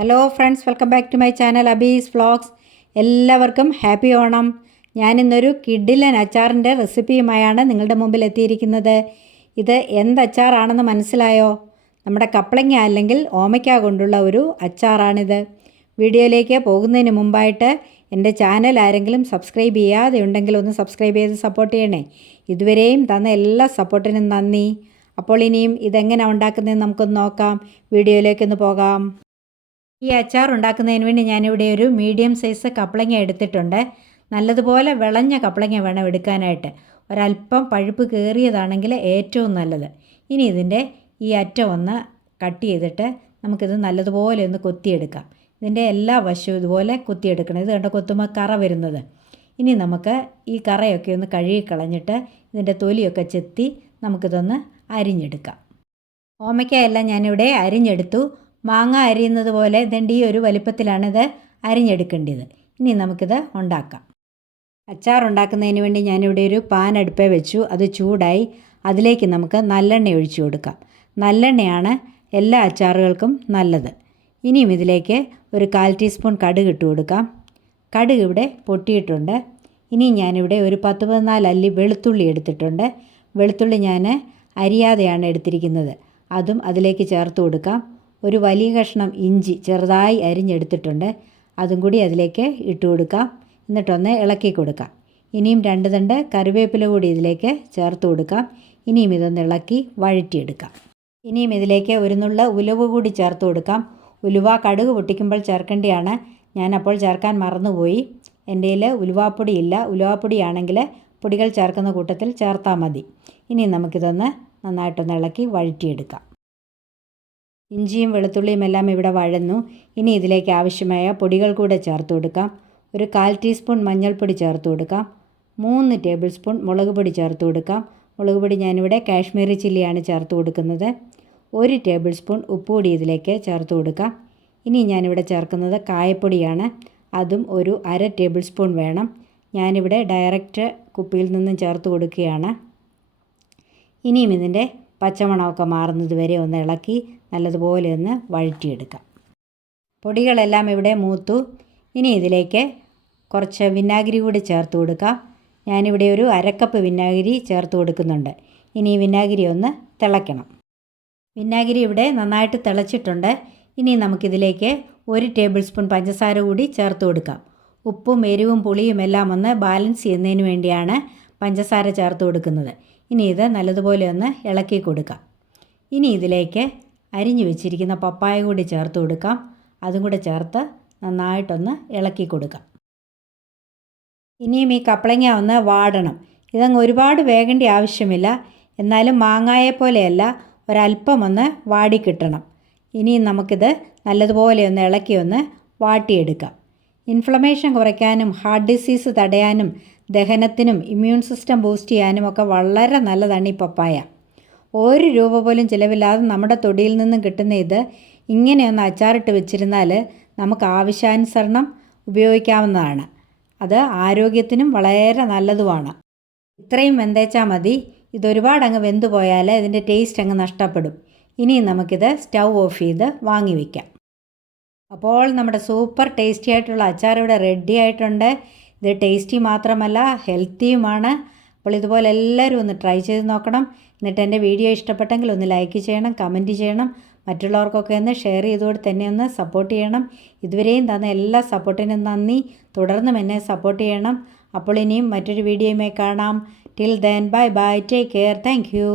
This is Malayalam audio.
Hello friends, welcome back to my channel Abee's vlogs. എല്ലാവർക്കും ഹാപ്പി ഓണം. ഞാനിന്നൊരു കിഡിലൻ അച്ചാറിൻ്റെ റെസിപ്പിയുമായാണ് നിങ്ങളുടെ മുമ്പിൽ എത്തിയിരിക്കുന്നത്. ഇത് എന്ത് അച്ചാറാണെന്ന് മനസ്സിലായോ? നമ്മുടെ കപ്ലങ്ങ അല്ലെങ്കിൽ ഓമയ്ക്ക കൊണ്ടുള്ള ഒരു അച്ചാറാണിത്. വീഡിയോയിലേക്ക് പോകുന്നതിന് മുമ്പായിട്ട് എൻ്റെ ചാനൽ ആരെങ്കിലും സബ്സ്ക്രൈബ് ചെയ്യാതെ ഉണ്ടെങ്കിൽ ഒന്ന് സബ്സ്ക്രൈബ് ചെയ്ത് സപ്പോർട്ട് ചെയ്യണേ. ഇതുവരെയും തന്ന എല്ലാ സപ്പോർട്ടിനും നന്ദി. അപ്പോൾ ഇനിയും ഇതെങ്ങനെ ഉണ്ടാക്കുന്നതെന്ന് നമുക്കൊന്ന് നോക്കാം. വീഡിയോയിലേക്കൊന്ന് പോകാം. ഈ അച്ചാർ ഉണ്ടാക്കുന്നതിന് വേണ്ടി ഞാനിവിടെ ഒരു മീഡിയം സൈസ് കപ്ലങ്ങ എടുത്തിട്ടുണ്ട്. നല്ലതുപോലെ വിളഞ്ഞ കപ്ലങ്ങ വേണം എടുക്കാനായിട്ട്. ഒരല്പം പഴുപ്പ് കയറിയതാണെങ്കിൽ ഏറ്റവും നല്ലത്. ഇനി ഇതിൻ്റെ ഈ അറ്റം ഒന്ന് കട്ട് ചെയ്തിട്ട് നമുക്കിത് നല്ലതുപോലെ ഒന്ന് കൊത്തിയെടുക്കാം. ഇതിൻ്റെ എല്ലാ വശവും ഇതുപോലെ കൊത്തിയെടുക്കണം. ഇത് കണ്ട കൊത്തുമ്പോൾ കറ വരുന്നത്. ഇനി നമുക്ക് ഈ കറയൊക്കെ ഒന്ന് കഴുകിക്കളഞ്ഞിട്ട് ഇതിൻ്റെ തൊലിയൊക്കെ ചെത്തി നമുക്കിതൊന്ന് അരിഞ്ഞെടുക്കാം. ഓമയ്ക്കയെല്ലാം ഞാനിവിടെ അരിഞ്ഞെടുത്തു. മാങ്ങ അരിയുന്നത് പോലെ ഇതിൻ്റെ ഈ ഒരു വലിപ്പത്തിലാണിത് അരിഞ്ഞെടുക്കേണ്ടത്. ഇനി നമുക്കിത് ഉണ്ടാക്കാം. അച്ചാർ ഉണ്ടാക്കുന്നതിന് വേണ്ടി ഞാനിവിടെ ഒരു പാൻ അടുപ്പേ വെച്ചു. അത് ചൂടായി. അതിലേക്ക് നമുക്ക് നല്ലെണ്ണ ഒഴിച്ചു കൊടുക്കാം. നല്ലെണ്ണയാണ് എല്ലാ അച്ചാറുകൾക്കും നല്ലത്. ഇനിയും ഇതിലേക്ക് ഒരു 1/4 ടീസ്പൂൺ കടുക് ഇട്ട് കൊടുക്കാം. കടുക് ഇവിടെ പൊട്ടിയിട്ടുണ്ട്. ഇനി ഞാനിവിടെ ഒരു 10-14 അല്ലി വെളുത്തുള്ളി എടുത്തിട്ടുണ്ട്. വെളുത്തുള്ളി ഞാൻ അരിയാതെയാണ് എടുത്തിരിക്കുന്നത്. അതും അതിലേക്ക് ചേർത്ത് കൊടുക്കാം. ഒരു വലിയ കഷ്ണം ഇഞ്ചി ചെറുതായി അരിഞ്ഞെടുത്തിട്ടുണ്ട്. അതും കൂടി അതിലേക്ക് ഇട്ട് കൊടുക്കാം. എന്നിട്ടൊന്ന് ഇളക്കി കൊടുക്കാം. ഇനിയും 2 തണ്ട് കറിവേപ്പില കൂടി ഇതിലേക്ക് ചേർത്ത് കൊടുക്കാം. ഇനിയും ഇതൊന്ന് ഇളക്കി വഴറ്റിയെടുക്കാം. ഇനിയും ഇതിലേക്ക് ഒരു നുള്ള ഉലുവ കൂടി ചേർത്ത് കൊടുക്കാം. ഉലുവ കടുക് പൊട്ടിക്കുമ്പോൾ ചേർക്കേണ്ടതാണ്. ഞാനപ്പോൾ ചേർക്കാൻ മറന്നുപോയി. എൻ്റെ കയ്യിൽ ഉലുവാപ്പൊടി ഇല്ല. ഉലുവാപ്പൊടിയാണെങ്കിൽ പൊടികൾ ചേർക്കുന്ന കൂട്ടത്തിൽ ചേർത്താൽ മതി. ഇനി നമുക്കിതൊന്ന് നന്നായിട്ടൊന്ന് ഇളക്കി വഴറ്റിയെടുക്കാം. ഇഞ്ചിയും വെളുത്തുള്ളിയും എല്ലാം ഇവിടെ വഴന്നു. ഇനി ഇതിലേക്ക് ആവശ്യമായ പൊടികൾ കൂടെ ചേർത്ത് കൊടുക്കാം. ഒരു 1/4 ടീസ്പൂൺ മഞ്ഞൾപ്പൊടി ചേർത്ത് കൊടുക്കാം. 3 ടേബിൾ സ്പൂൺ മുളക് പൊടി ചേർത്ത് കൊടുക്കാം. മുളക് പൊടി ഞാനിവിടെ കാശ്മീരി ചില്ലിയാണ് ചേർത്ത് കൊടുക്കുന്നത്. 1 ടേബിൾ സ്പൂൺ ഉപ്പ് പൊടി ഇതിലേക്ക് ചേർത്ത് കൊടുക്കാം. ഇനി ഞാനിവിടെ ചേർക്കുന്നത് കായപ്പൊടിയാണ്. അതും ഒരു 1/2 ടേബിൾ സ്പൂൺ വേണം. ഞാനിവിടെ ഡയറക്റ്റ് കുപ്പിയിൽ നിന്നും ചേർത്ത് കൊടുക്കുകയാണ്. ഇനിയും ഇതിൻ്റെ പച്ചമണമൊക്കെ മാറുന്നത് വരെ ഒന്ന് ഇളക്കി നല്ലതുപോലെ ഒന്ന് വഴറ്റിയെടുക്കാം. പൊടികളെല്ലാം ഇവിടെ മൂത്തു. ഇനി ഇതിലേക്ക് കുറച്ച് വിനാഗിരി കൂടി ചേർത്ത് കൊടുക്കാം. ഞാനിവിടെ ഒരു 1/2 കപ്പ് വിനാഗിരി ചേർത്ത് കൊടുക്കുന്നുണ്ട്. ഇനി ഈ വിനാഗിരി ഒന്ന് തിളയ്ക്കണം. വിനാഗിരി ഇവിടെ നന്നായിട്ട് തിളച്ചിട്ടുണ്ട്. ഇനി നമുക്കിതിലേക്ക് 1 ടേബിൾ സ്പൂൺ പഞ്ചസാര കൂടി ചേർത്ത് കൊടുക്കാം. ഉപ്പും എരിവും പുളിയും എല്ലാം ഒന്ന് ബാലൻസ് ചെയ്യുന്നതിന് വേണ്ടിയാണ് പഞ്ചസാര ചേർത്ത് കൊടുക്കുന്നത്. ഇനി ഇത് നല്ലതുപോലെ ഒന്ന് ഇളക്കി കൊടുക്കാം. ഇനി ഇതിലേക്ക് അരിഞ്ഞു വെച്ചിരിക്കുന്ന പപ്പായ കൂടി ചേർത്ത് കൊടുക്കാം. അതും കൂടെ ചേർത്ത് നന്നായിട്ടൊന്ന് ഇളക്കി കൊടുക്കാം. ഇനിയും ഈ കപ്ലങ്ങ ഒന്ന് വാടണം. ഇതങ്ങ് ഒരുപാട് വേകേണ്ട ആവശ്യമില്ല. എന്നാലും മാങ്ങായെ പോലെയല്ല, ഒരല്പം ഒന്ന് വാടിക്കിട്ടണം. ഇനിയും നമുക്കിത് നല്ലതുപോലെ ഒന്ന് ഇളക്കി ഒന്ന് വാട്ടിയെടുക്കാം. ഇൻഫ്ലമേഷൻ കുറയ്ക്കാനും ഹാർട്ട് ഡിസീസ് തടയാനും ദഹനത്തിനും ഇമ്മ്യൂൺ സിസ്റ്റം ബൂസ്റ്റ് ചെയ്യാനും ഒക്കെ വളരെ നല്ലതാണ് ഈ പപ്പായ. 1 രൂപ പോലും ചിലവില്ലാതെ നമ്മുടെ തൊടിയിൽ നിന്നും കിട്ടുന്ന ഇത് ഇങ്ങനെയൊന്ന് അച്ചാറിട്ട് വെച്ചിരുന്നാൽ നമുക്ക് ആവശ്യാനുസരണം ഉപയോഗിക്കാവുന്നതാണ്. അത് ആരോഗ്യത്തിനും വളരെ നല്ലതുമാണ്. ഇത്രയും വെന്തേച്ചാൽ മതി. ഇതൊരുപാട് അങ്ങ് വെന്തു പോയാൽ ഇതിൻ്റെ ടേസ്റ്റ് അങ്ങ് നഷ്ടപ്പെടും. ഇനിയും നമുക്കിത് സ്റ്റൗ ഓഫ് ചെയ്ത് വാങ്ങി വയ്ക്കാം. അപ്പോൾ നമ്മുടെ സൂപ്പർ ടേസ്റ്റി ആയിട്ടുള്ള അച്ചാർ ഇവിടെ റെഡി ആയിട്ടുണ്ട്. ഇത് ടേസ്റ്റി മാത്രമല്ല ഹെൽത്തിയുമാണ്. അപ്പോൾ ഇതുപോലെ എല്ലാവരും ഒന്ന് ട്രൈ ചെയ്ത് നോക്കണം. എന്നിട്ട് എൻ്റെ വീഡിയോ ഇഷ്ടപ്പെട്ടെങ്കിൽ ഒന്ന് ലൈക്ക് ചെയ്യണം, കമൻറ്റ് ചെയ്യണം. മറ്റുള്ളവർക്കൊക്കെ ഒന്ന് ഷെയർ ചെയ്തുകൊണ്ട് തന്നെ ഒന്ന് സപ്പോർട്ട് ചെയ്യണം. ഇതുവരെയും തന്ന എല്ലാ സപ്പോർട്ടിനും നന്ദി. തുടർന്നും എന്നെ സപ്പോർട്ട് ചെയ്യണം. അപ്പോൾ ഇനിയും മറ്റൊരു വീഡിയോയുമായി കാണാം. Till then bye bye, take care, thank you.